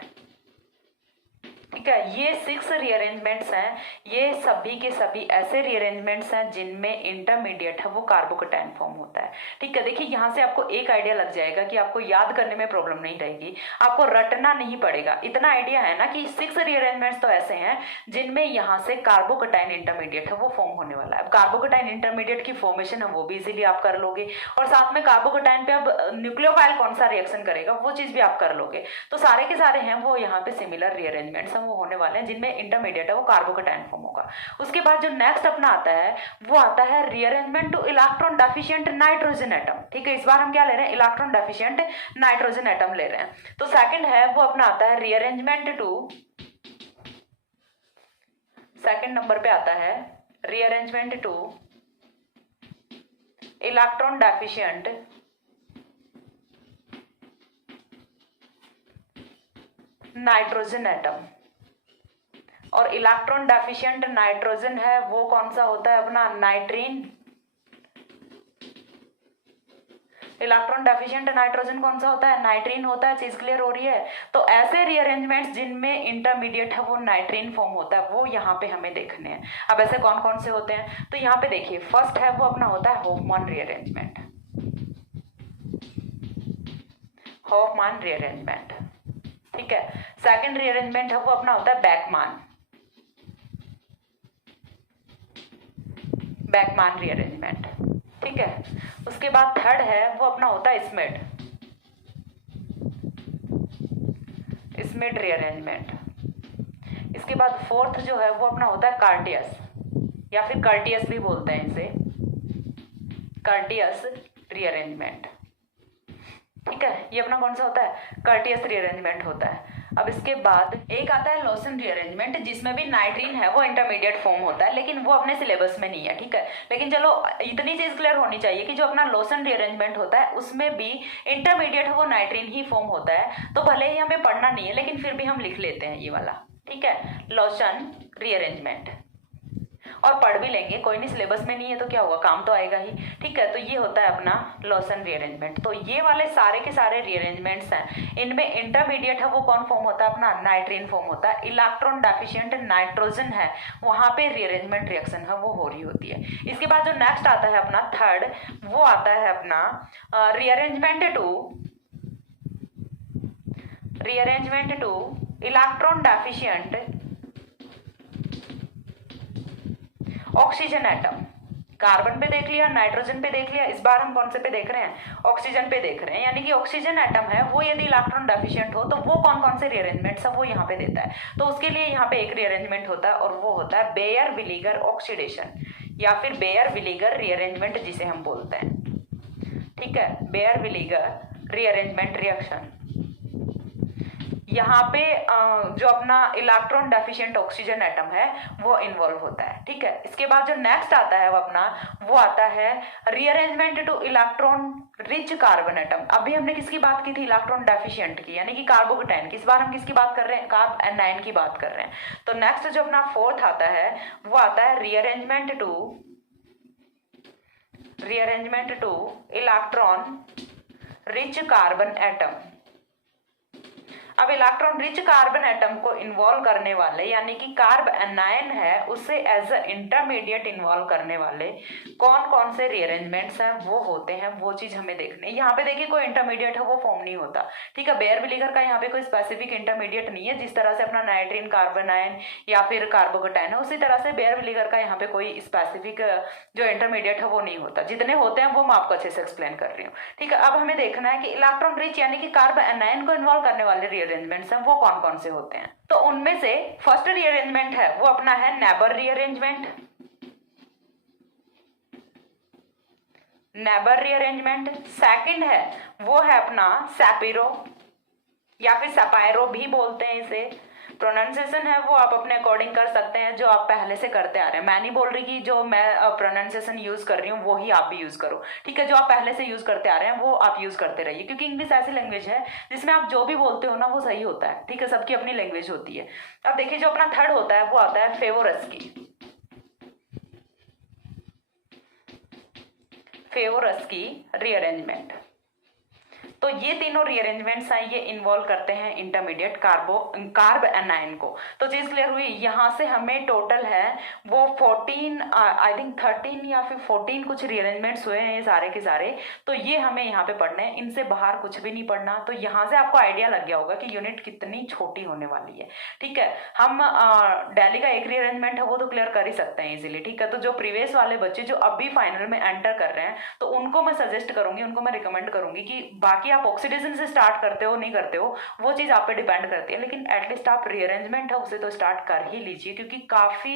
ठीक है। ये 6 रीअरेंजमेंट्स हैं, ये सभी के सभी ऐसे रीअरेंजमेंट्स हैं जिनमें इंटरमीडिएट है वो कार्बोकटायन फॉर्म होता है, ठीक है। देखिए यहाँ से आपको एक आइडिया लग जाएगा कि आपको याद करने में प्रॉब्लम नहीं रहेगी, आपको रटना नहीं पड़ेगा। इतना आइडिया है ना कि 6 रीअरेंजमेंट्स तो ऐसे हैं जिनमें यहाँ से कार्बोकटायन इंटरमीडिएट है वो फॉर्म होने वाला है। अब कार्बोकटायन इंटरमीडिएट की फॉर्मेशन है वो भी इजीली आप कर लोगे, और साथ में कार्बोकटायन पे अब न्यूक्लियोफाइल कौन सा रिएक्शन करेगा वो चीज भी आप कर लोगे। तो सारे के सारे हैं वो यहाँ पे सिमिलर रीअरेंजमेंट्स हैं वो होने वाले हैं जिनमें इंटरमीडिएट है वो कार्बोकटायन फॉर्म होगा। उसके बाद जो नेक्स्ट अपना आता है वो आता है rearrangement two electron deficient nitrogen atom, ठीक है। इस बार हम क्या ले रहे हैं? इलेक्ट्रॉन डेफिशिएंट नाइट्रोजन एटम ले रहे हैं। तो सेकंड है वो अपना आता है रीअरेंजमेंट टू, सेकंड नंबर पे आता है rearrangement two electron deficient nitrogen atom. और इलेक्ट्रॉन डेफिशिएंट नाइट्रोजन है वो कौन सा होता है अपना, नाइट्रीन। इलेक्ट्रॉन डेफिशिएंट नाइट्रोजन कौन सा होता है, नाइट्रीन होता है। चीज क्लियर हो रही है। तो ऐसे रीअरेंजमेंट्स जिनमें इंटरमीडिएट है वो नाइट्रीन फॉर्म होता है, वो यहाँ पे हमें देखने हैं। अब ऐसे कौन कौन से होते हैं, तो यहाँ पे देखिए फर्स्ट है वो अपना होता है होफमैन रीअरेंजमेंट। होफमैन रीअरेंजमेंट, ठीक है। सेकंड रीअरेंजमेंट है वो अपना होता है बैकमैन, बैकमैन रीअरेंजमेंट, ठीक है। उसके बाद थर्ड है वो अपना होता है स्मिड, स्मिड रीअरेंजमेंट। इसके बाद फोर्थ जो है वो अपना होता है कार्टियस, या फिर कर्टियस भी बोलते हैं इसे, कर्टियस रीअरेंजमेंट, ठीक है। ये अपना कौन सा होता है, कर्टियस रीअरेंजमेंट होता है। अब इसके बाद एक आता है लॉसन रीअरेंजमेंट, जिसमें भी नाइट्रीन है वो इंटरमीडिएट फॉर्म होता है, लेकिन वो अपने सिलेबस में नहीं है, ठीक है। लेकिन चलो इतनी चीज क्लियर होनी चाहिए कि जो अपना लॉसन रीअरेंजमेंट होता है उसमें भी इंटरमीडिएट है वो नाइट्रीन ही फॉर्म होता है। तो भले ही हमें पढ़ना नहीं है लेकिन फिर भी हम लिख लेते हैं ये वाला, ठीक है, लॉसन रीअरेंजमेंट। और पढ़ भी लेंगे, कोई नहीं, सिलेबस में नहीं है तो क्या होगा, काम तो आएगा ही, ठीक है। तो ये होता है अपना लॉसन रीअरेंजमेंट। तो ये वाले सारे के सारे रीअरेंजमेंट्स हैं, इनमें इंटरमीडिएट है वो कौन फॉर्म होता है अपना, नाइट्रीन फॉर्म होता है। इलेक्ट्रॉन डेफिशिएंट नाइट्रोजन है वहां पे रीअरेंजमेंट रिएक्शन है वो हो रही होती है। इसके बाद जो नेक्स्ट आता है अपना थर्ड, वो आता है अपना rearrangement two electron deficient oxygen atom. Carbon पे देख लिया, नाइट्रोजन पे देख लिया, इस बार हम कौन से पे देख रहे हैं, ऑक्सीजन पे देख रहे हैं। यानी कि ऑक्सीजन एटम है वो यदि इलेक्ट्रॉन डेफिशिएंट हो तो वो कौन कौन से रीअरेंजमेंट्स है वो यहाँ पे देता है। तो उसके लिए यहाँ पे एक रीअरेंजमेंट होता है और वो होता है बेयर विलीगर ऑक्सीडेशन, या फिर बेयर विलीगर रीअरेंजमेंट जिसे हम बोलते हैं, ठीक है, बेयर विलीगर रीअरेंजमेंट रिएक्शन। यहाँ पे जो अपना इलेक्ट्रॉन डेफिशिएंट ऑक्सीजन एटम है वो इन्वॉल्व होता है, ठीक है। इसके बाद जो नेक्स्ट आता है वो अपना वो आता है rearrangement two electron rich carbon atom. अभी हमने किसकी बात की थी, इलेक्ट्रॉन डेफिशिएंट की, यानी कि कार्बोकेटाइन की। इस बार हम किसकी बात कर रहे हैं, कार्ब एनाइन की बात कर रहे हैं। तो नेक्स्ट जो अपना फोर्थ आता है वो आता है rearrangement two electron rich carbon atom. अब इलेक्ट्रॉन रिच कार्बन एटम को इन्वॉल्व करने वाले, यानी कि कार्ब एनायन है उसे एज अ इंटरमीडिएट इन्वॉल्व करने वाले कौन कौन से रीअरेंजमेंट्स हैं वो होते हैं, वो चीज हमें देखनी है। यहाँ पे देखिए कोई इंटरमीडिएट है वो फॉर्म नहीं होता, ठीक है। बेयर विलीगर का यहाँ पे कोई स्पेसिफिक इंटरमीडिएट नहीं है, जिस तरह से अपना नाइट्रीन, कार्बन आयन या फिर कार्बोकेटाइन है, उसी तरह से बेयर विलीगर का यहाँ पे कोई स्पेसिफिक जो इंटरमीडिएट है वो नहीं होता। जितने होते हैं वो मैं आपको अच्छे से एक्सप्लेन कर रही हूँ, ठीक है। अब हमें देखना है कि इलेक्ट्रॉन रिच यानी कि कार्ब एनायन को इन्वॉल्व करने वाले रीअरेंजमेंट्स हैं वो कौन कौन से होते हैं। तो उनमें से फर्स्ट रीअरेंजमेंट है वो अपना है neighbour rearrangement, neighbour rearrangement. Second है वो है अपना सैपिरो या फिर सपायरो भी बोलते हैं इसे। प्रोनाउंसिएशन है वो आप अपने अकॉर्डिंग कर सकते हैं, जो आप पहले से करते आ रहे हैं। मैं नहीं बोल रही कि जो मैं प्रोनाउंसिएशन यूज कर रही हूँ वो ही आप भी यूज करो, ठीक है। जो आप पहले से यूज करते आ रहे हैं वो आप यूज करते रहिए, क्योंकि इंग्लिश ऐसी लैंग्वेज है जिसमें आप जो भी बोलते हो ना वो सही होता है, ठीक है। सबकी अपनी लैंग्वेज होती है। अब देखिए जो अपना थर्ड होता है वो आता है फेवोरस्की रीअरेंजमेंट। तो ये तीनों रीअरेंजमेंट्स हैं, ये इन्वॉल्व करते हैं इंटरमीडिएट कार्ब एनायन को। तो चीज क्लियर हुई। यहाँ से हमें टोटल है वो 14 आई थिंक 13 या फिर 14 कुछ रीअरेंजमेंट्स हुए हैं ये सारे के सारे। तो ये हमें यहाँ पे पढ़ने हैं, इनसे बाहर कुछ भी नहीं पढ़ना। तो यहाँ से आपको आइडिया लग गया होगा कि यूनिट कितनी छोटी होने वाली है, ठीक है। हम डेली का एक रीअरेंजमेंट है वो तो क्लियर कर ही सकते हैं इजीली, ठीक है। तो जो प्रीवियस वाले बच्चे जो अभी फाइनल में एंटर कर रहे हैं तो उनको मैं सजेस्ट करूंगी, उनको मैं रिकमेंड करूंगी कि बाकी आप ऑक्सीडेशन से स्टार्ट करते हो नहीं करते हो वो चीज आप पे डिपेंड करती है, लेकिन एटलीस्ट आप रीअरेंजमेंट है उसे तो स्टार्ट कर ही लीजिए, क्योंकि काफी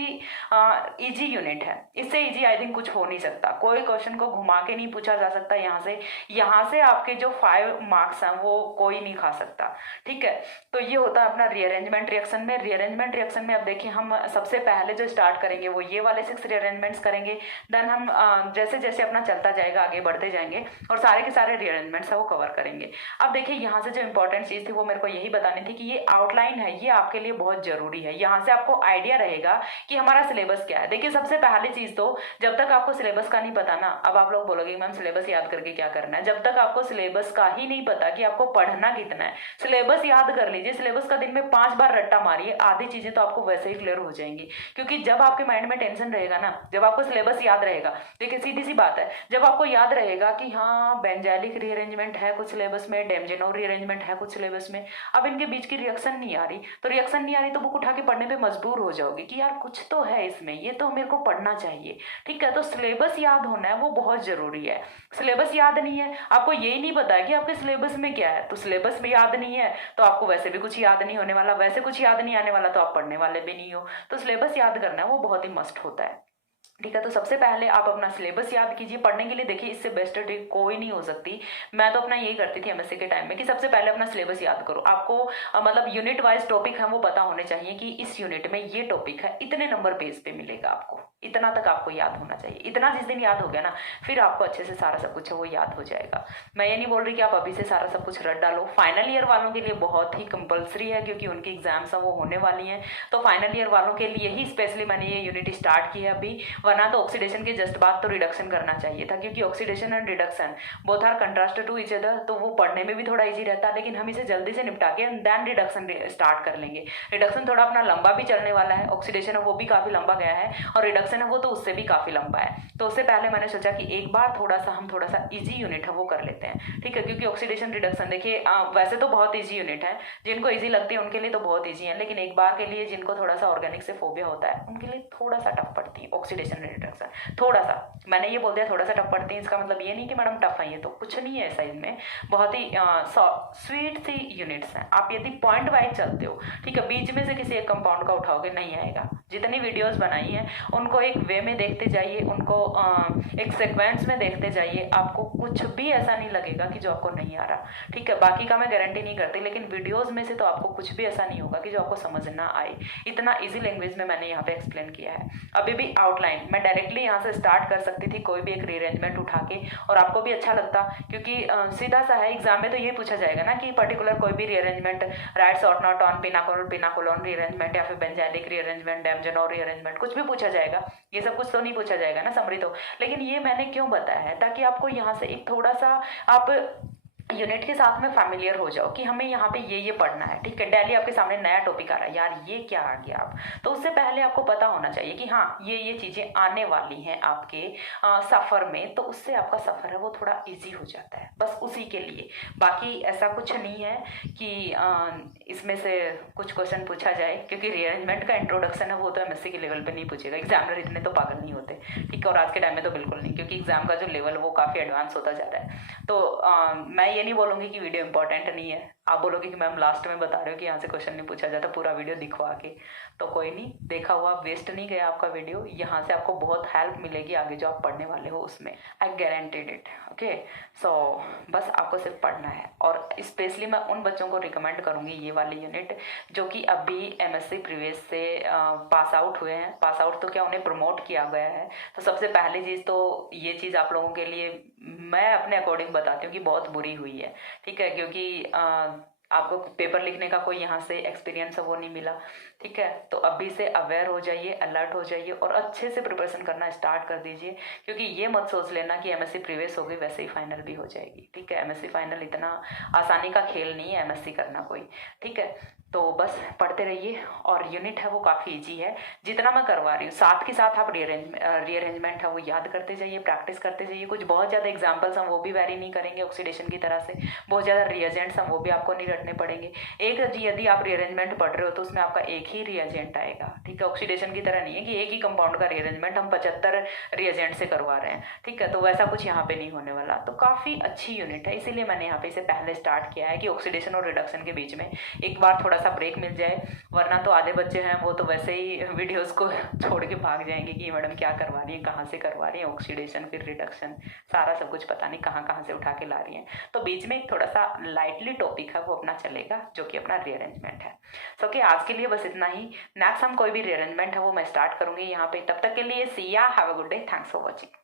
इजी यूनिट है। इससे इजी आई थिंक कुछ हो नहीं सकता। कोई क्वेश्चन को घुमा के नहीं पूछा जा सकता। यहाँ से आपके जो 5 मार्क्स हैं वो कोई नहीं खा सकता, ठीक है। तो ये होता है अपना रीअरेंजमेंट रिएक्शन में। रीअरेंजमेंट रिएक्शन में अब देखिए हम सबसे पहले जो स्टार्ट करेंगे वो ये वाले 6 रीअरेंजमेंट्स करेंगे। देन हम जैसे जैसे अपना चलता जाएगा आगे बढ़ते जाएंगे और सारे के सारे रीअरेंजमेंट्स है वो कवर करेंगे। अब देखिए यहाँ से जो इंपॉर्टेंट चीज़ थी वो मेरे को यही बतानी थी कि ये आउटलाइन है, ये आपके लिए बहुत जरूरी है। यहाँ से आपको आइडिया रहेगा कि हमारा सिलेबस क्या है। देखिए सबसे पहली चीज़ तो जब तक आपको सिलेबस का नहीं पता ना, अब आप लोग बोलोगे मैम सिलेबस याद करके क्या करना है, जब तक आपको सिलेबस का ही नहीं पता कि आपको पढ़ना कितना है, सिलेबस याद कर लीजिए, सिलेबस का दिन में 5 बार रट्टा मारिए, आधी चीजें तो आपको वैसे ही क्लियर हो जाएंगी। क्योंकि जब आपके माइंड में टेंशन रहेगा ना, जब आपको सिलेबस याद रहेगा, देखिए सीधी सी बात है, जब आपको याद रहेगा कि हाँ बेंजालिक रीअरेंजमेंट है कुछ सिलेबस में, डेमजेनोव रीअरेंजमेंट है कुछ सिलेबस में, अब इनके बीच की रिएक्शन नहीं आ रही, तो रिएक्शन नहीं आ रही तो बुक उठा के पढ़ने पे मजबूर हो जाओगे कि यार कुछ तो है इसमें, ये तो मेरे को पढ़ना चाहिए। ठीक है, तो सिलेबस याद होना है वो बहुत जरूरी है। सिलेबस याद नहीं है, आपको यही नहीं पता है कि आपके सिलेबस में क्या है, तो सिलेबस में याद नहीं है तो आपको वैसे भी कुछ याद नहीं होने वाला, वैसे कुछ याद नहीं आने वाला तो आप पढ़ने वाले भी नहीं हो। तो सिलेबस याद करना है वो बहुत ही मस्ट होता है। ठीक है, तो सबसे पहले आप अपना सिलेबस याद कीजिए पढ़ने के लिए। देखिए इससे बेस्ट ट्रिक कोई नहीं हो सकती। मैं तो अपना यही करती थी एमएससी के टाइम में कि सबसे पहले अपना सिलेबस याद करो। आपको मतलब यूनिट वाइज टॉपिक है वो पता होने चाहिए कि इस यूनिट में ये टॉपिक है, इतने नंबर पेज पे मिलेगा आपको, इतना तक आपको याद होना चाहिए। इतना जिस दिन याद हो गया ना, फिर आपको अच्छे से सारा सब कुछ है वो याद हो जाएगा। मैं ये नहीं बोल रही कि आप अभी से सारा सब कुछ रट डालो, फाइनल ईयर वालों के लिए बहुत ही कंपलसरी है क्योंकि उनकी एग्जाम्स है वो होने वाली हैं। तो फाइनल ईयर वालों के लिए ही स्पेशली मैंने ये यूनिट स्टार्ट की है अभी, वरना तो ऑक्सीडेशन के जस्ट बाद तो रिडक्शन करना चाहिए था, क्योंकि oxidation and reduction both are contrast to each other, तो वो पढ़ने में भी थोड़ा इजी रहता है। लेकिन हम इसे जल्दी से निपटा के देन रिडक्शन स्टार्ट कर लेंगे। रिडक्शन थोड़ा अपना लंबा भी चलने वाला है, ऑक्सीडेशन है वो भी काफी लंबा गया है, और रिडक्शन है वो तो उससे भी काफी लंबा है। तो उससे पहले मैंने सोचा कि एक बार हम थोड़ा सा इजी यूनिट है वो कर लेते हैं। ठीक है, क्योंकि ऑक्सीडेशन रिडक्शन देखिए वैसे तो बहुत इजी यूनिट है, जिनको इजी लगती है उनके लिए तो बहुत इजी है, लेकिन एक बार के लिए जिनको थोड़ा सा ऑर्गेनिक से फोबिया होता है उनके लिए थोड़ा सा टफ पड़ती है ऑक्सीडेशन रिडक्शन। थोड़ा सा, मैंने ये बोल दिया थोड़ा सा टफ पड़ती है, इसका मतलब ये नहीं कि मैडम टफ है, ये तो कुछ नहीं है ऐसा। इनमें बहुत ही स्वीट सी यूनिट्स हैं। आप यदि पॉइंट वाइज चलते हो, ठीक है, बीच में से किसी एक कंपाउंड का उठाओगे नहीं आएगा। जितनी वीडियोस बनाई हैं उनको एक वे में देखते जाइए, उनको एक सीक्वेंस में देखते जाइए, आपको कुछ भी ऐसा नहीं लगेगा कि जो आपको नहीं आ रहा। ठीक है, बाकी का मैं गारंटी नहीं करती, लेकिन वीडियोस में से तो आपको कुछ भी ऐसा नहीं होगा कि जो आपको समझ ना आए। इतना इजी लैंग्वेज में मैंने यहाँ पे एक्सप्लेन किया है। अभी भी आउटलाइन मैं डायरेक्टली यहाँ से स्टार्ट कर सकती थी कोई भी एक रीअरेंजमेंट उठा के, और आपको भी अच्छा लगता, क्योंकि सीधा सा है। एग्जाम में तो ये पूछा जाएगा ना कि पर्टिकुलर कोई भी rearrangement, right short not on pinacolone rearrangement या फिर बेंजालिक रीअरेंजमेंट, डेमजेनोव रीअरेंजमेंट, कुछ भी पूछा जाएगा। ये सब कुछ तो नहीं पूछा जाएगा ना समरी तो। लेकिन ये मैंने क्यों बताया है, ताकि आपको यहाँ से एक थोड़ा सा आप यूनिट के साथ में फैमिलियर हो जाओ कि हमें यहाँ पे ये पढ़ना है। ठीक है, डेली आपके सामने नया टॉपिक आ रहा है, यार ये क्या आ गया आप, तो उससे पहले आपको पता होना चाहिए कि हाँ ये चीज़ें आने वाली हैं आपके सफ़र में, तो उससे आपका सफ़र है वो थोड़ा इजी हो जाता है, बस उसी के लिए। बाकी ऐसा कुछ नहीं है कि इसमें से कुछ क्वेश्चन पूछा जाए, क्योंकि रीअरेंजमेंट का इंट्रोडक्शन है वो तो एमएससी के लेवल पे नहीं पूछेगा, एग्जामिनर इतने तो पागल नहीं होते। ठीक है, और आज के टाइम में तो बिल्कुल नहीं, क्योंकि एग्जाम का जो लेवल वो काफ़ी एडवांस होता जा रहा है। तो मैं ये नहीं बोलूँगी कि वीडियो इंपॉर्टेंट नहीं है, आप बोलोगे कि मैम लास्ट में बता रहे हो कि यहाँ से क्वेश्चन नहीं पूछा जाता, पूरा वीडियो दिखवा के, तो कोई नहीं, देखा हुआ वेस्ट नहीं गया आपका वीडियो। यहाँ से आपको बहुत हेल्प मिलेगी आगे जो आप पढ़ने वाले हो उसमें, आई गारंटीड इट। ओके, सो बस आपको सिर्फ पढ़ना है, और स्पेशली मैं उन बच्चों को रिकमेंड करूँगी ये वाली यूनिट जो कि अभी एमएससी प्रीवियस से पास आउट हुए हैं। पास आउट तो क्या, उन्हें प्रमोट किया गया है। तो सबसे पहली चीज़ तो ये चीज़ आप लोगों के लिए मैं अपने अकॉर्डिंग बताती हूँ कि बहुत बुरी हुई है। ठीक है, क्योंकि आपको पेपर लिखने का कोई यहाँ से एक्सपीरियंस है वो नहीं मिला। ठीक है, तो अभी से अवेयर हो जाइए, अलर्ट हो जाइए, और अच्छे से प्रिपरेशन करना स्टार्ट कर दीजिए, क्योंकि ये मत सोच लेना कि एमएससी प्रीवियस हो गई वैसे ही फाइनल भी हो जाएगी। ठीक है, एमएससी फाइनल इतना आसानी का खेल नहीं है एमएससी करना कोई। ठीक है, तो बस पढ़ते रहिए, और यूनिट है वो काफ़ी इजी है जितना मैं करवा रही हूँ। साथ के साथ आप रीअरेंजमेंट है वो याद करते जाइए, प्रैक्टिस करते जाइए। कुछ बहुत ज़्यादा एग्जाम्पल्स हम वो भी वैरी नहीं करेंगे ऑक्सीडेशन की तरह से, बहुत ज़्यादा रिएजेंट्स हम वो भी आपको नहीं रटने पड़ेंगे। एक यदि आप रीअरेंजमेंट पढ़ रहे हो तो उसमें आपका एक ही रिएजेंट आएगा। ठीक है, ऑक्सीडेशन की तरह नहीं है कि एक ही कंपाउंड का रीअरेंजमेंट हम 75 रिएजेंट से करवा रहे हैं। ठीक है, तो वैसा कुछ यहाँ पे नहीं होने वाला। तो काफ़ी अच्छी यूनिट है, इसीलिए मैंने यहाँ पे इसे पहले स्टार्ट किया है कि ऑक्सीडेशन और रिडक्शन के बीच में एक बार थोड़ा सा ब्रेक मिल जाए, वरना तो आधे बच्चे हैं वो तो वैसे ही वीडियोस को छोड़ के भाग जाएंगे कि मैडम क्या करवा रही है, कहाँ से करवा रही है, ऑक्सीडेशन फिर रिडक्शन, सारा सब कुछ पता नहीं कहाँ कहाँ से उठा के ला रही हैं। तो बीच में एक थोड़ा सा लाइटली टॉपिक है वो अपना चलेगा, जो कि अपना रीअरेंजमेंट है। सो कि आज के लिए बस इतना ही। नेक्स्ट हम कोई भी रीअरेंजमेंट है वो मैं स्टार्ट करूंगी यहाँ पे। तब तक के लिए सी या, have a good day, thanks for watching.